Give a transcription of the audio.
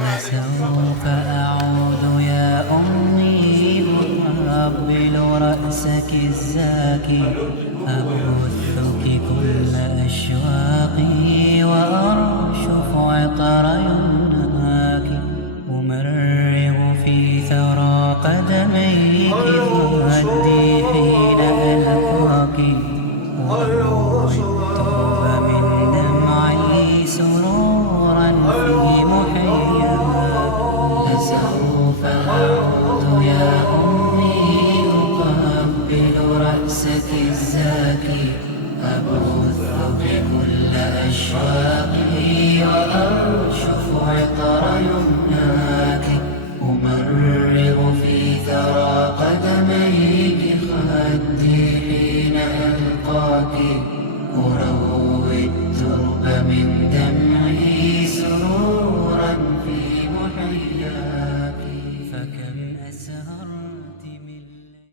وسوف أعود يا أمي أقبل رأسك الزاكي أبثك كل أشواقي وأرشف عطر يمناك أمرغ في ثرى قدميك وأهدي حين ألقاك وأروي الطوب من دمعي سرورا في محياك فسوف أعود يا أمي أقبل رأسك الزاكي أبث بكل أشواقي وأرشف عطر يمناك